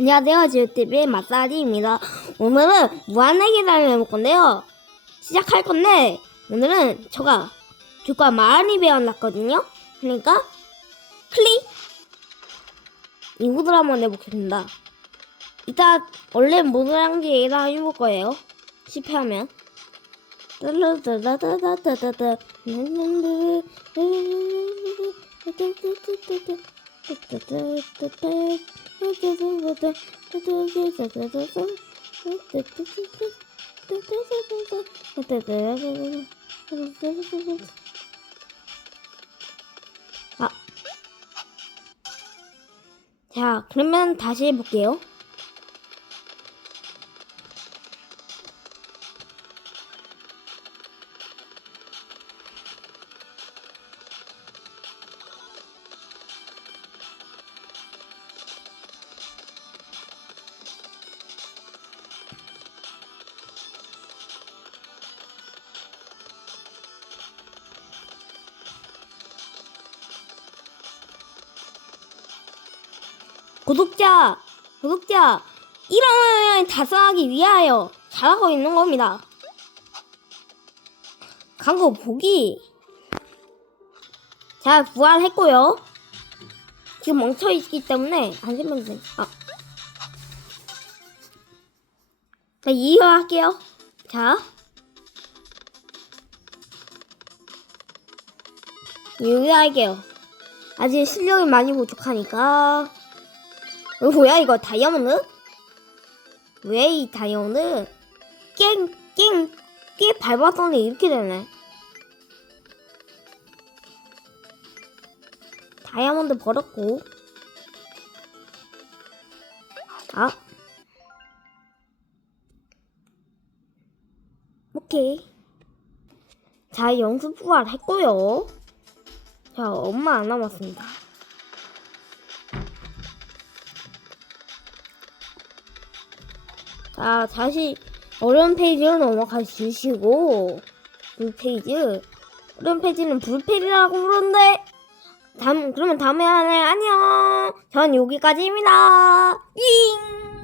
안녕하세요. 지우TV의 마사지입니다. 오늘은 무한내기를 해볼 건데요. 시작할 건데, 오늘은 제가 주가 많이 배워놨거든요. 그러니까, 클릭! 인구들 한번 해보겠습니다. 이따, 원래 모두랑지 예상 해볼 거예요. 실패하면. 아. 자, 그러면 다시 해볼게요. 구독자, 구독자, 이런 달성하기 위하여 잘하고 있는 겁니다. 광고 보기. 자, 부활했고요. 지금 멈춰있기 때문에 안 되면 돼. 아. 자, 이어할게요. 자. 유의할게요. 아직 실력이 많이 부족하니까. 어, 뭐야 이거 다이아몬드? 왜 이 다이아몬드? 깽, 깽, 꽤 밟았더니 이렇게 되네. 다이아몬드 버렸고. 아. 오케이. 자, 연습 부활 했고요. 자, 엄마 안 남았습니다. 자, 다시 어려운 페이지로 넘어가 주시고, 불 페이지. 어려운 페이지는 불페이지라고 부르는데, 다음, 그러면 다음에 하네, 안녕! 전 여기까지입니다. 잉!